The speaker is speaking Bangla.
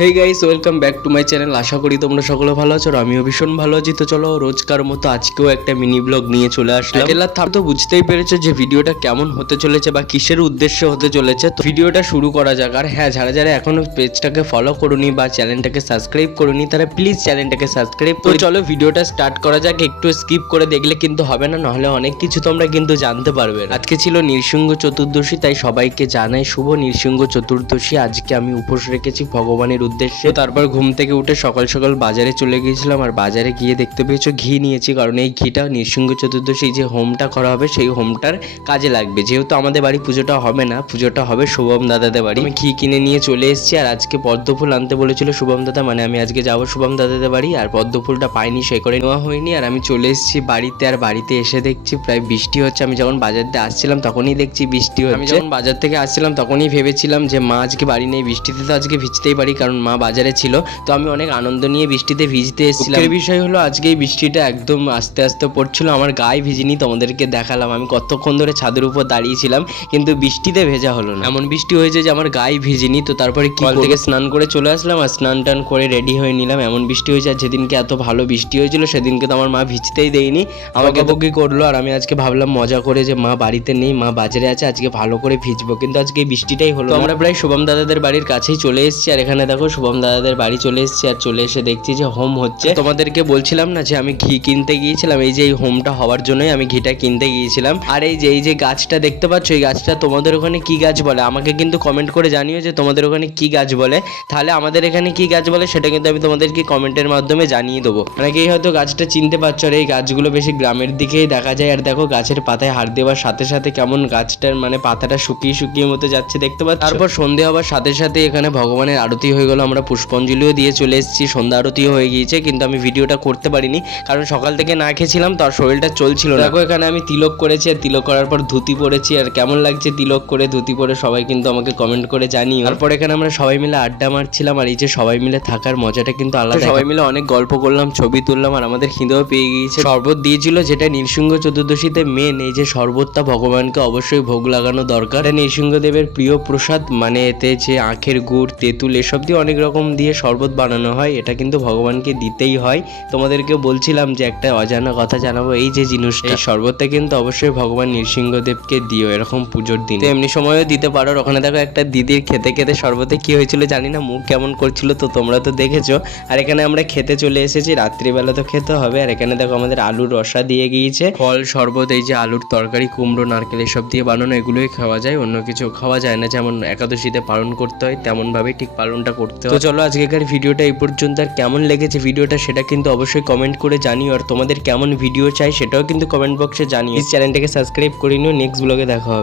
Hey guys, welcome back to my channel. আশা করি তোমরা সকলে ভালো আছো আর আমিও ভীষণ ভালো আছি। তো চলো রোজকার মতো আজকেও একটা মিনি ব্লগ নিয়ে চলে আসলাম। ট্রেলার থাম তো বুঝতেই পেরেছো যে ভিডিওটা কেমন হতে চলেছে বা কিসের উদ্দেশ্যে হতে চলেছে। তো ভিডিওটা শুরু করা যাক। আর হ্যাঁ, যারা যারা এখনো পেজটাকে ফলো করোনি বা চ্যানেলটাকে সাবস্ক্রাইব করোনি তারা প্লিজ চ্যানেলটাকে সাবস্ক্রাইব করে চলো ভিডিওটা স্টার্ট করা যাক। একটু স্কিপ করে দেখলে কিন্তু হবে না, নাহলে অনেক কিছু তোমরা কিন্তু জানতে পারবে না। আজকে ছিল নৃসিংহ চতুর্দশী, তাই সবাইকে জানাই শুভ নৃসিংহ চতুর্দশী। আজকে আমি উপোস রেখেছি ভগবানের উদ্দেশ্যে। তারপর ঘুম থেকে উঠে সকাল সকাল বাজারে চলে গিয়েছিলাম, আর বাজারে গিয়ে দেখতে পেয়েছো ঘি নিয়েছি, কারণ এই ঘিটা নৃসিংহ চতুর্দশী যে হোমটা করা হবে সেই হোমটার কাজে লাগবে। যেহেতু আমাদের বাড়ি পুজোটা হবে না, পুজোটা হবে শুভম দাদাদের বাড়ি। আমি ঘি কিনে নিয়ে চলে এসেছি। আর আজকে পদ্মফুল আনতে বলেছিল শুভম দাদা, মানে আমি আজকে যাবো শুভম দাদাদের বাড়ি, আর পদ্মফুলটা পাইনি, সে করে নেওয়া হয়নি। আর আমি চলে এসেছি বাড়িতে, আর বাড়িতে এসে দেখছি প্রায় বৃষ্টি হচ্ছে। আমি যখন বাজার থেকে আসছিলাম তখনই দেখছি বৃষ্টি হচ্ছে। আমি যখন বাজার থেকে আসছিলাম তখনই ভেবেছিলাম যে মা আজকে বাড়ি নেই, বৃষ্টিতে তো আজকে ভিজতেই পারি, কারণ মা বাজারে ছিল। তো আমি অনেক আনন্দ নিয়ে বৃষ্টিতে ভিজতে এসেছিলাম। এর বিষয় হলো আজকে এই বৃষ্টিটা একদম আস্তে আস্তে পড়ছিল, আমার গায়ে ভিজিনি, তোমাদেরকে দেখালাম আমি কতক্ষণ ধরে ছাদের উপর দাঁড়িয়েছিলাম, কিন্তু বৃষ্টিতে ভেজা হলো না। এমন বৃষ্টি হয়েছে যে আমার গায়ে ভিজিনি। তো তারপরে কল থেকে স্নান করে চলে আসলাম, আর স্নান টান করে রেডি হয়ে নিলাম। এমন বৃষ্টি হয়েছে, আর যেদিনকে এত ভালো বৃষ্টি হয়েছিল সেদিনকে তো আমার মা ভিজতেই দেয়নি, আমাকে তো কি করলো। আর আমি আজকে ভাবলাম মজা করে যে মা বাড়িতে নেই, মা বাজারে আছে, আজকে ভালো করে ভিজবো, কিন্তু আজকে এই বৃষ্টিটাই হলো। তো আমরা প্রায় শুভম দাদাদের বাড়ির কাছেই চলে এসেছি, আর এখানে দেখো শুভম দাদাদের বাড়ি চলে এসেছি। আর চলে এসে দেখছি যে হোম হচ্ছে। তোমাদেরকে বলছিলাম না যে আমি ঘি কিনতে গিয়েছিলাম, এই যে এই হোমটা হওয়ার জন্যই আমি ঘিটা কিনতে গিয়েছিলাম। আর এই যে গাছটা দেখতে পাচ্ছ, এই গাছটা তোমাদের ওখানে কি গাছ বলে আমাকে কিন্তু কমেন্ট করে জানিও যে তোমাদের ওখানে কি গাছ বলে, তাহলে আমাদের এখানে কি গাছ বলে সেটা কিন্তু আমি তোমাদেরকে কমেন্টের মাধ্যমে জানিয়ে দেবো। অনেকেই হয়তো গাছটা চিনতে পারছো। আর এই গাছগুলো বেশি গ্রামের দিকেই দেখা যায়। আর দেখো গাছের পাতায় হাত দেওয়ার সাথে সাথে কেমন গাছটার মানে পাতাটা শুকিয়ে শুকিয়ে মতো যাচ্ছে, দেখতে পাচ্ছ। তারপর সন্ধে হওয়ার সাথে সাথে এখানে ভগবানের আরতি হয়ে গেল, আমরা পুষ্পাঞ্জলিও দিয়ে চলে এসেছি, সন্ধ্যা আরতিও হয়ে গিয়েছে, কিন্তু আমি ভিডিওটা করতে পারিনি কারণ সকাল থেকে না খেয়েছিলাম, তার শরীরটা চলছিল না। দেখো এখানে আমি তিলক করেছি, আর তিলক করার পর ধুতি পরেছি, আর কেমন লাগছে তিলক করে ধুতি পরে সবাই কিন্তু আমাকে কমেন্ট করে জানিও। তারপর এখানে আমরা সবাই মিলে আড্ডা মারছিলাম, আর এই যে সবাই মিলে থাকার মজাটা কিন্তু আলাদা। সবাই মিলে অনেক গল্প করলাম, ছবি তুললাম, আর আমাদের খিদেও পেয়ে গিয়েছে। শরবত দিয়েছিল, যেটা নৃসিংহ চতুর্দশীতে মেন, এই যে শরবতটা ভগবানকে অবশ্যই ভোগ লাগানো দরকার। নৃসিংহদেবের প্রিয় প্রসাদ, মানে এতে যে আখের গুড়, তেঁতুল এসব দিয়ে অনেক রকম দিয়ে শরবত বানানো হয়, এটা কিন্তু ভগবানকে দিতেই হয়। তোমাদেরকে বলছিলাম যে একটা অজানা কথা জানাবো, এই যে জিনিসটা, এই শরবতটা কিন্তু অবশ্যই ভগবান নৃসিংহদেবকে দিও এরকম পুজোর দিন। তো এমনি সময়ও দিতে পারো। ওখানে দেখো একটা দিদির খেতে খেতে শরবতে কি হয়েছিল জানি না, মুখ কেমন করছিল, তো তোমরা তো দেখেছো। আর এখানে আমরা খেতে চলে এসেছি, রাত্রিবেলা তো খেতে হবে। আর এখানে দেখো আমাদের আলুর রসা দিয়ে গিয়েছে, ফল শরবত, এই যে আলুর তরকারি, কুমড়ো, নারকেল এসব দিয়ে বানানো, এগুলোই খাওয়া যায়, অন্য কিছু খাওয়া যায় না। যেমন একাদশীতে পালন করতে হয় তেমন ভাবে ঠিক পালনটা করতে হয়। তো চলো আজকেকার ভিডিওটা এই পর্যন্ত। আর কেমন লেগেছে ভিডিওটা সেটা কিন্তু অবশ্যই কমেন্ট করে জানিও, আর তোমাদের কেমন ভিডিও চাই সেটাও কিন্তু কমেন্ট বক্সে জানিও। চ্যানেলটাকে সাবস্ক্রাইব করে নিও। নেক্সট ব্লগে দেখা হবে।